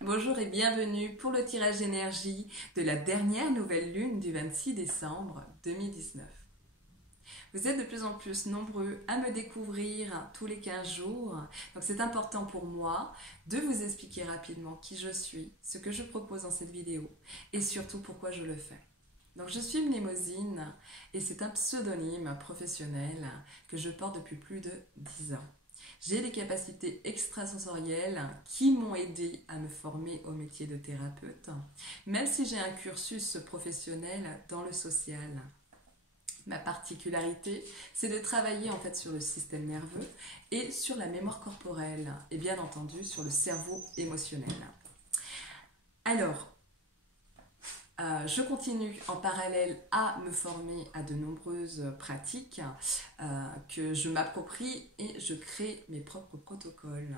Bonjour et bienvenue pour le tirage d'énergie de la dernière nouvelle lune du 26 décembre 2019. Vous êtes de plus en plus nombreux à me découvrir tous les 15 jours, donc c'est important pour moi de vous expliquer rapidement qui je suis, ce que je propose dans cette vidéo et surtout pourquoi je le fais. Donc je suis Mnémosine et c'est un pseudonyme professionnel que je porte depuis plus de 10 ans. J'ai des capacités extrasensorielles qui m'ont aidé à me former au métier de thérapeute, même si j'ai un cursus professionnel dans le social. Ma particularité, c'est de travailler en fait sur le système nerveux et sur la mémoire corporelle et bien entendu sur le cerveau émotionnel. Alors, je continue en parallèle à me former à de nombreuses pratiques que je m'approprie et je crée mes propres protocoles.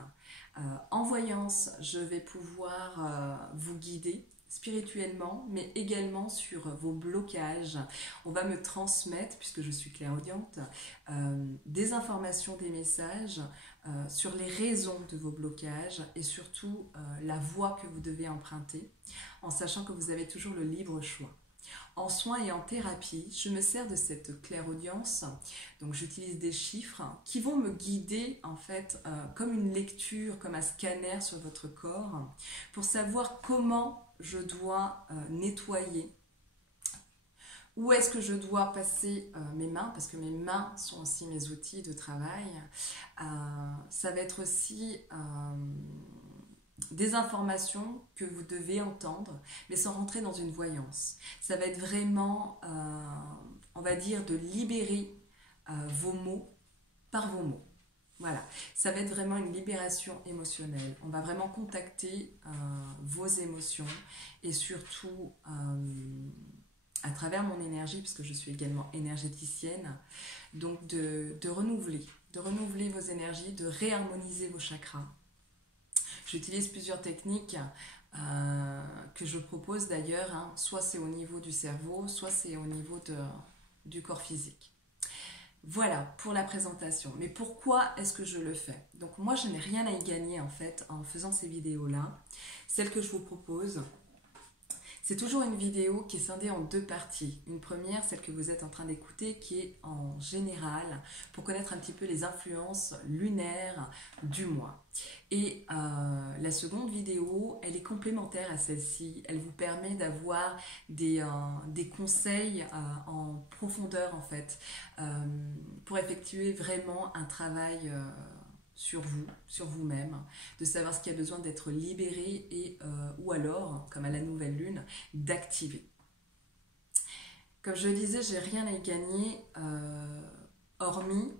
En voyance, je vais pouvoir vous guider spirituellement, mais également sur vos blocages. On va me transmettre, puisque je suis clairaudiente, des informations, des messages sur les raisons de vos blocages et surtout la voie que vous devez emprunter, en sachant que vous avez toujours le libre choix. En soins et en thérapie, je me sers de cette clairaudience, donc j'utilise des chiffres qui vont me guider en fait comme une lecture, comme un scanner sur votre corps, pour savoir comment je dois nettoyer, où est-ce que je dois passer mes mains, parce que mes mains sont aussi mes outils de travail. Ça va être aussi des informations que vous devez entendre, mais sans rentrer dans une voyance. Ça va être vraiment, on va dire, de libérer vos mots par vos mots. Voilà, ça va être vraiment une libération émotionnelle. On va vraiment contacter vos émotions et surtout à travers mon énergie, puisque je suis également énergéticienne, donc de renouveler vos énergies, de réharmoniser vos chakras. J'utilise plusieurs techniques que je propose d'ailleurs, hein. Soit c'est au niveau du cerveau, soit c'est au niveau du corps physique. Voilà pour la présentation. Mais pourquoi est-ce que je le fais? Donc moi je n'ai rien à y gagner en fait en faisant ces vidéos-là. Celle que je vous propose, c'est toujours une vidéo qui est scindée en deux parties. Une première, celle que vous êtes en train d'écouter, qui est en général pour connaître un petit peu les influences lunaires du mois. Et la seconde vidéo, elle est complémentaire à celle-ci. Elle vous permet d'avoir des conseils en profondeur en fait, pour effectuer vraiment un travail sur vous, sur vous-même, de savoir ce qui a besoin d'être libéré et ou alors, comme à la nouvelle lune, d'activer. Comme je le disais, j'ai rien à y gagner hormis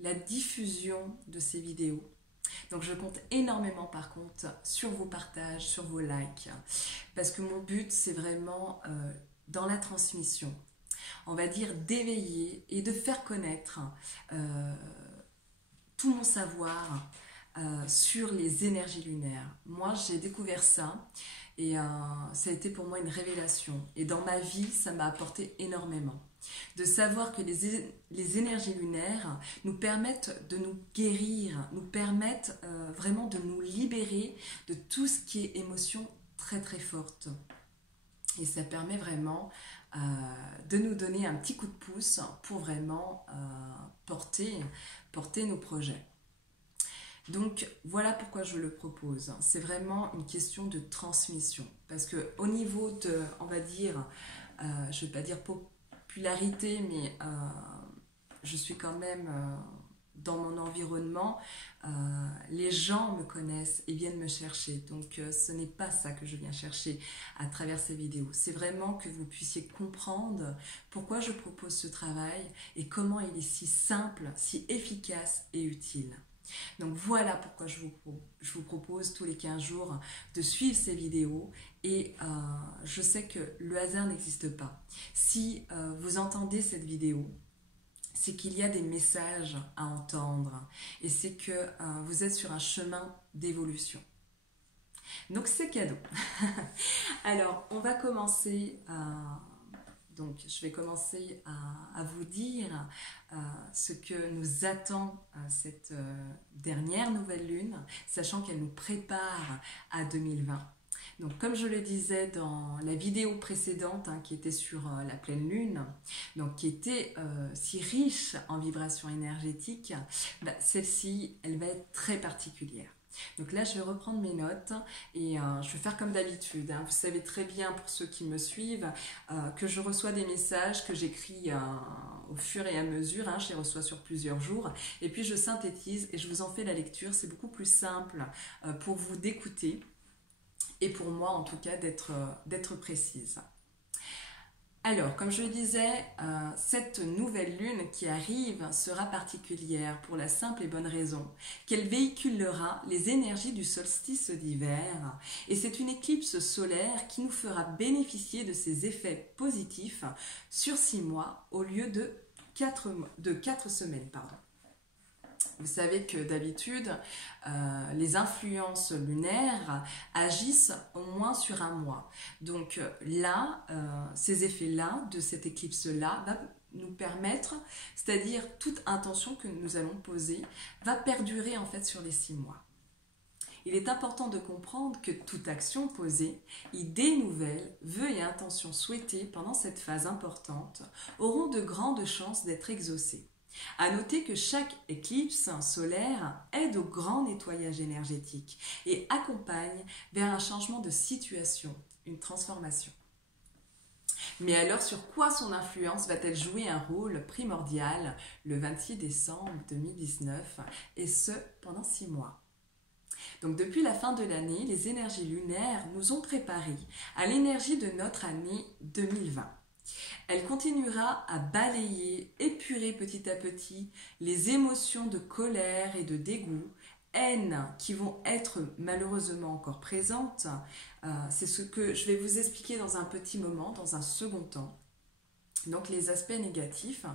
la diffusion de ces vidéos. Donc je compte énormément par contre sur vos partages, sur vos likes, parce que mon but c'est vraiment dans la transmission, on va dire d'éveiller et de faire connaître tout mon savoir sur les énergies lunaires. Moi, j'ai découvert ça et ça a été pour moi une révélation. Et dans ma vie, ça m'a apporté énormément. De savoir que les énergies lunaires nous permettent de nous guérir, nous permettent vraiment de nous libérer de tout ce qui est émotion très très forte. Et ça permet vraiment de nous donner un petit coup de pouce pour vraiment porter nos projets. Donc voilà pourquoi je le propose. C'est vraiment une question de transmission. Parce que au niveau de, on va dire, je ne vais pas dire popularité, mais je suis quand même dans mon environnement, les gens me connaissent et viennent me chercher. Donc ce n'est pas ça que je viens chercher à travers ces vidéos. C'est vraiment que vous puissiez comprendre pourquoi je propose ce travail et comment il est si simple, si efficace et utile. Donc voilà pourquoi je vous propose tous les 15 jours de suivre ces vidéos et je sais que le hasard n'existe pas. Si vous entendez cette vidéo, c'est qu'il y a des messages à entendre et c'est que vous êtes sur un chemin d'évolution. Donc c'est cadeau. Alors on va commencer donc je vais commencer à vous dire ce que nous attend cette dernière nouvelle lune, sachant qu'elle nous prépare à 2020. Donc comme je le disais dans la vidéo précédente qui était sur la pleine lune, donc qui était si riche en vibrations énergétiques, celle-ci, elle va être très particulière. Donc là, je vais reprendre mes notes et je vais faire comme d'habitude. Vous savez très bien, pour ceux qui me suivent, que je reçois des messages que j'écris au fur et à mesure. Je les reçois sur plusieurs jours. Et puis, je synthétise et je vous en fais la lecture. C'est beaucoup plus simple pour vous d'écouter et pour moi, en tout cas, d'être précise. Alors, comme je le disais, cette nouvelle lune qui arrive sera particulière pour la simple et bonne raison qu'elle véhiculera les énergies du solstice d'hiver et c'est une éclipse solaire qui nous fera bénéficier de ses effets positifs sur 6 mois au lieu de 4 semaines. Vous savez que d'habitude, les influences lunaires agissent au moins sur un mois. Donc là, ces effets-là, de cette éclipse-là, va nous permettre, c'est-à-dire toute intention que nous allons poser, va perdurer en fait sur les 6 mois. Il est important de comprendre que toute action posée, idée nouvelle, vœux et intentions souhaitées pendant cette phase importante auront de grandes chances d'être exaucées. À noter que chaque éclipse solaire aide au grand nettoyage énergétique et accompagne vers un changement de situation, une transformation. Mais alors, sur quoi son influence va-t-elle jouer un rôle primordial le 26 décembre 2019 et ce pendant 6 mois? Donc depuis la fin de l'année, les énergies lunaires nous ont préparés à l'énergie de notre année 2020. Elle continuera à balayer, épurer petit à petit les émotions de colère et de dégoût, haine qui vont être malheureusement encore présentes. C'est ce que je vais vous expliquer dans un petit moment, dans un second temps. Donc les aspects négatifs,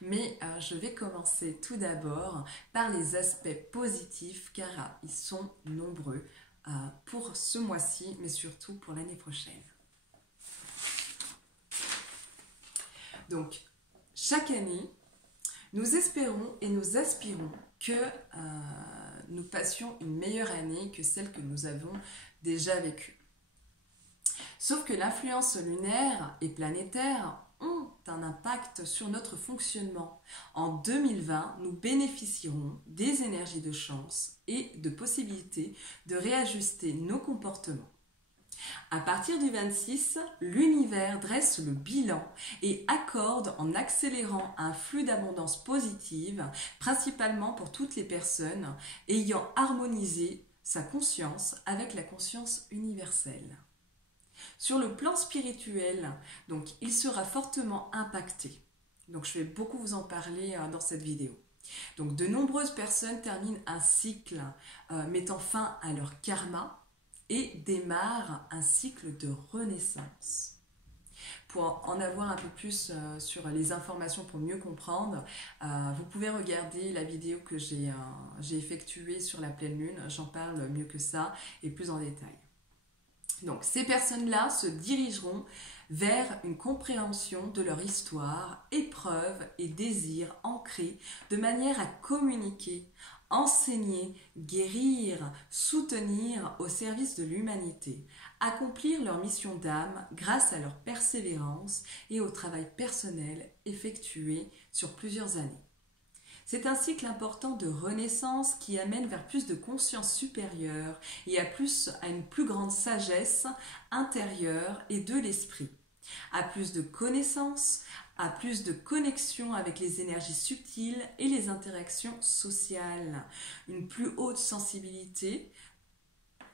mais je vais commencer tout d'abord par les aspects positifs car ils sont nombreux pour ce mois-ci, mais surtout pour l'année prochaine. Donc, chaque année, nous espérons et nous aspirons que nous passions une meilleure année que celle que nous avons déjà vécue. Sauf que l'influence lunaire et planétaire ont un impact sur notre fonctionnement. En 2020, nous bénéficierons des énergies de chance et de possibilités de réajuster nos comportements. À partir du 26, l'univers dresse le bilan et accorde en accélérant un flux d'abondance positive, principalement pour toutes les personnes ayant harmonisé sa conscience avec la conscience universelle. Sur le plan spirituel, donc, il sera fortement impacté. Donc, je vais beaucoup vous en parler dans cette vidéo. Donc, de nombreuses personnes terminent un cycle mettant fin à leur karma et démarre un cycle de renaissance. Pour en avoir un peu plus sur les informations pour mieux comprendre, vous pouvez regarder la vidéo que j'ai effectuée sur la pleine lune. J'en parle mieux que ça et plus en détail. Donc ces personnes-là se dirigeront vers une compréhension de leur histoire, épreuves et désirs ancrés de manière à communiquer, enseigner, guérir, soutenir au service de l'humanité, accomplir leur mission d'âme grâce à leur persévérance et au travail personnel effectué sur plusieurs années. C'est un cycle important de renaissance qui amène vers plus de conscience supérieure et à une plus grande sagesse intérieure et de l'esprit, à plus de connaissances, à plus de connexion avec les énergies subtiles et les interactions sociales, une plus haute sensibilité,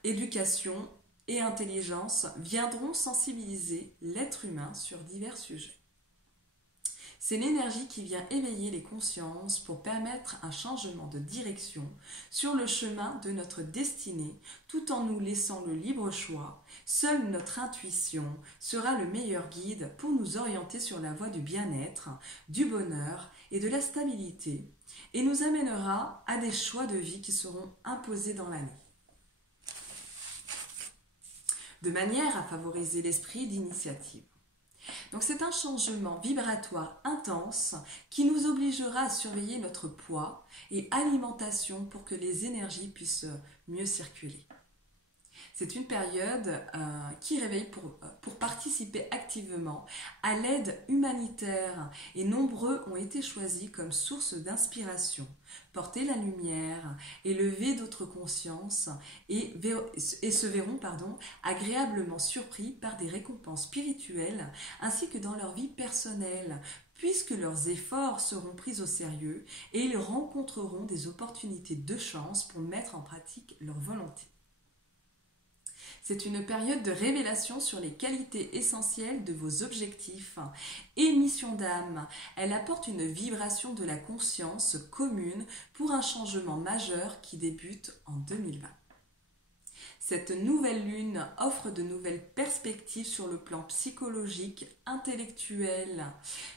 éducation et intelligence viendront sensibiliser l'être humain sur divers sujets. C'est l'énergie qui vient éveiller les consciences pour permettre un changement de direction sur le chemin de notre destinée tout en nous laissant le libre choix. Seule notre intuition sera le meilleur guide pour nous orienter sur la voie du bien-être, du bonheur et de la stabilité et nous amènera à des choix de vie qui seront imposés dans l'année. De manière à favoriser l'esprit d'initiative. Donc c'est un changement vibratoire intense qui nous obligera à surveiller notre poids et alimentation pour que les énergies puissent mieux circuler. C'est une période qui réveille pour participer activement à l'aide humanitaire et nombreux ont été choisis comme source d'inspiration. Porter la lumière, élever d'autres consciences et se verront agréablement surpris par des récompenses spirituelles ainsi que dans leur vie personnelle, puisque leurs efforts seront pris au sérieux et ils rencontreront des opportunités de chance pour mettre en pratique leur volonté. C'est une période de révélation sur les qualités essentielles de vos objectifs et missions d'âme. Elle apporte une vibration de la conscience commune pour un changement majeur qui débute en 2020. Cette nouvelle lune offre de nouvelles perspectives sur le plan psychologique, intellectuel,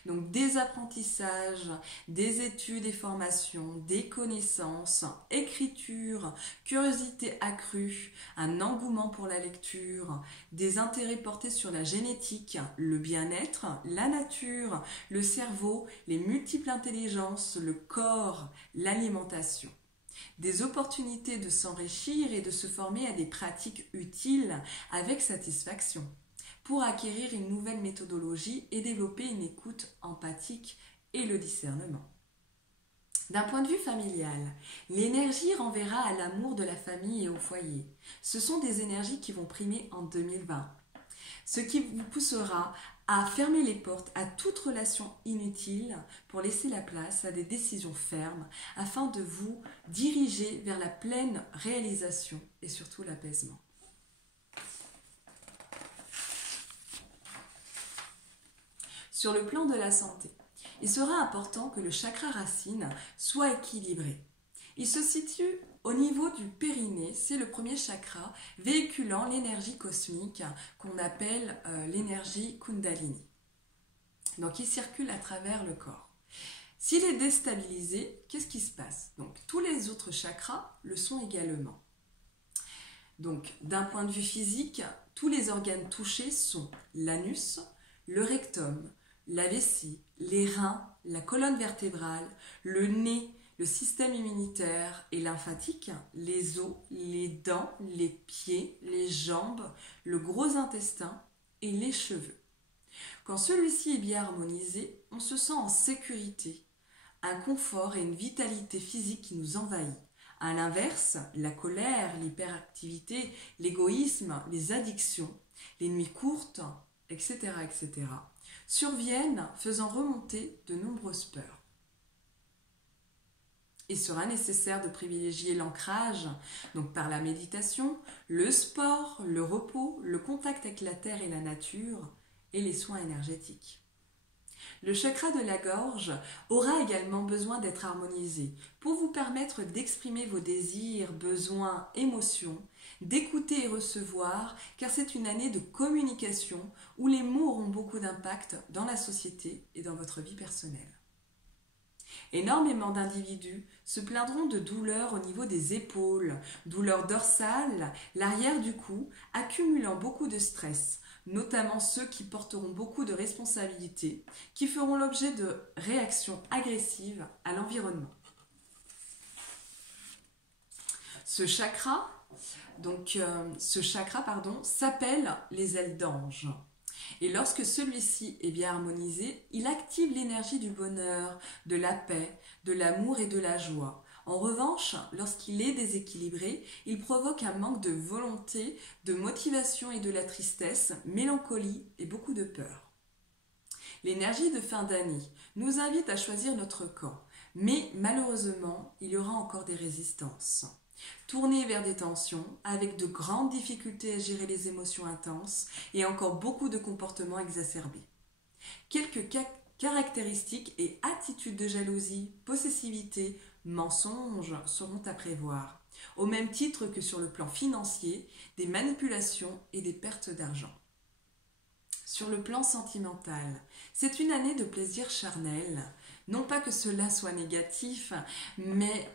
donc des apprentissages, des études et formations, des connaissances, écriture, curiosité accrue, un engouement pour la lecture, des intérêts portés sur la génétique, le bien-être, la nature, le cerveau, les multiples intelligences, le corps, l'alimentation. Des opportunités de s'enrichir et de se former à des pratiques utiles avec satisfaction pour acquérir une nouvelle méthodologie et développer une écoute empathique et le discernement. D'un point de vue familial, l'énergie renverra à l'amour de la famille et au foyer. Ce sont des énergies qui vont primer en 2020, ce qui vous poussera à fermer les portes à toute relation inutile pour laisser la place à des décisions fermes afin de vous diriger vers la pleine réalisation et surtout l'apaisement. Sur le plan de la santé, il sera important que le chakra racine soit équilibré. Il se situe au niveau du périnée, c'est le premier chakra véhiculant l'énergie cosmique qu'on appelle l'énergie Kundalini. Donc il circule à travers le corps. S'il est déstabilisé, qu'est-ce qui se passe? Donc tous les autres chakras le sont également. Donc d'un point de vue physique, tous les organes touchés sont l'anus, le rectum, la vessie, les reins, la colonne vertébrale, le nez, le système immunitaire et lymphatique, les os, les dents, les pieds, les jambes, le gros intestin et les cheveux. Quand celui-ci est bien harmonisé, on se sent en sécurité, un confort et une vitalité physique qui nous envahit. À l'inverse, la colère, l'hyperactivité, l'égoïsme, les addictions, les nuits courtes, etc., surviennent faisant remonter de nombreuses peurs. Il sera nécessaire de privilégier l'ancrage, donc par la méditation, le sport, le repos, le contact avec la terre et la nature et les soins énergétiques. Le chakra de la gorge aura également besoin d'être harmonisé pour vous permettre d'exprimer vos désirs, besoins, émotions, d'écouter et recevoir, car c'est une année de communication où les mots auront beaucoup d'impact dans la société et dans votre vie personnelle. Énormément d'individus se plaindront de douleurs au niveau des épaules, douleurs dorsales, l'arrière du cou, accumulant beaucoup de stress, notamment ceux qui porteront beaucoup de responsabilités, qui feront l'objet de réactions agressives à l'environnement. Ce chakra s'appelle les ailes d'ange. Et lorsque celui-ci est bien harmonisé, il active l'énergie du bonheur, de la paix, de l'amour et de la joie. En revanche, lorsqu'il est déséquilibré, il provoque un manque de volonté, de motivation et de la tristesse, mélancolie et beaucoup de peur. L'énergie de fin d'année nous invite à choisir notre camp, mais malheureusement, il y aura encore des résistances. Tourner vers des tensions, avec de grandes difficultés à gérer les émotions intenses et encore beaucoup de comportements exacerbés. Quelques caractéristiques et attitudes de jalousie, possessivité, mensonges seront à prévoir, au même titre que sur le plan financier, des manipulations et des pertes d'argent. Sur le plan sentimental, c'est une année de plaisir charnel. Non pas que cela soit négatif, mais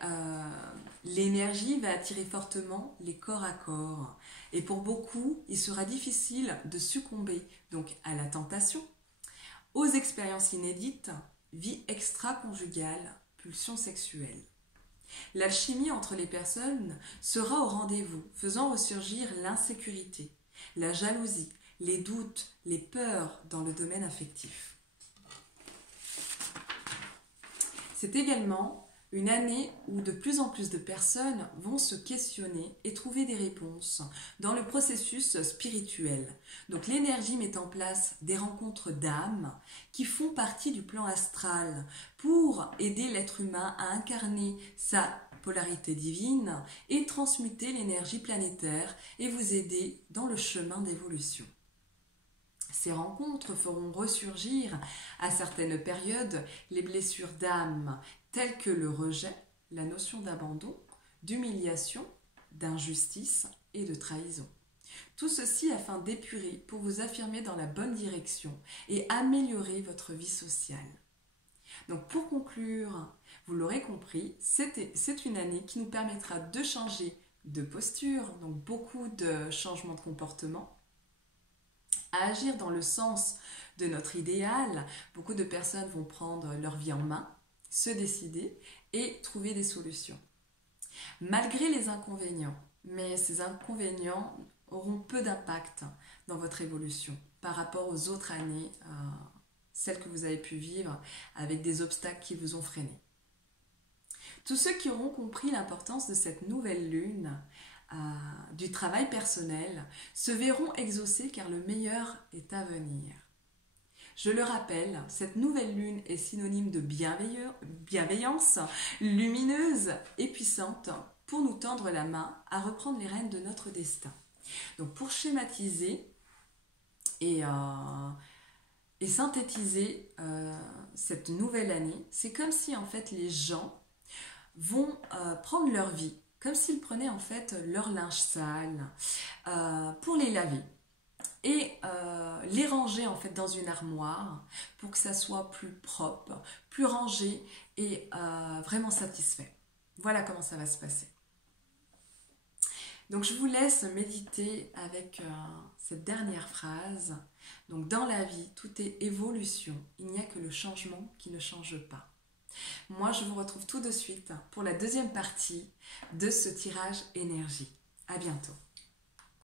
l'énergie va attirer fortement les corps à corps. Et pour beaucoup, il sera difficile de succomber donc à la tentation, aux expériences inédites, vie extra-conjugale, pulsions sexuelles. L'alchimie entre les personnes sera au rendez-vous, faisant ressurgir l'insécurité, la jalousie, les doutes, les peurs dans le domaine affectif. C'est également une année où de plus en plus de personnes vont se questionner et trouver des réponses dans le processus spirituel. Donc l'énergie met en place des rencontres d'âmes qui font partie du plan astral pour aider l'être humain à incarner sa polarité divine et transmuter l'énergie planétaire et vous aider dans le chemin d'évolution. Ces rencontres feront ressurgir à certaines périodes les blessures d'âme telles que le rejet, la notion d'abandon, d'humiliation, d'injustice et de trahison. Tout ceci afin d'épurer pour vous affirmer dans la bonne direction et améliorer votre vie sociale. Donc pour conclure, vous l'aurez compris, c'est une année qui nous permettra de changer de posture, donc beaucoup de changements de comportement, à agir dans le sens de notre idéal. Beaucoup de personnes vont prendre leur vie en main, se décider et trouver des solutions. Malgré les inconvénients, mais ces inconvénients auront peu d'impact dans votre évolution par rapport aux autres années, celles que vous avez pu vivre avec des obstacles qui vous ont freiné. Tous ceux qui auront compris l'importance de cette nouvelle lune, du travail personnel, se verront exaucés car le meilleur est à venir. Je le rappelle, cette nouvelle lune est synonyme de bienveillance, lumineuse et puissante pour nous tendre la main à reprendre les rênes de notre destin. Donc pour schématiser et synthétiser cette nouvelle année, c'est comme si en fait les gens vont prendre leur vie, comme s'ils prenaient en fait leur linge sale pour les laver et les ranger en fait dans une armoire pour que ça soit plus propre, plus rangé et vraiment satisfait. Voilà comment ça va se passer. Donc je vous laisse méditer avec cette dernière phrase. Donc dans la vie, tout est évolution. Il n'y a que le changement qui ne change pas. Moi, je vous retrouve tout de suite pour la deuxième partie de ce tirage énergie. À bientôt.